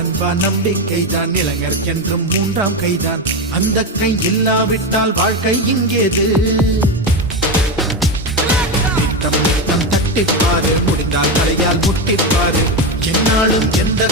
நண்பா நம்பிக்கைதான் இளைஞர்க்கென்றும் மூன்றாம் கைதான். அந்த கை இல்லாவிட்டால் வாழ்க்கை இங்கேது. நித்தம் நித்தம் தட்டிப்பாரு, முடிந்தால் கரையால் முட்டிப்பாரு. என்னாலும் எந்த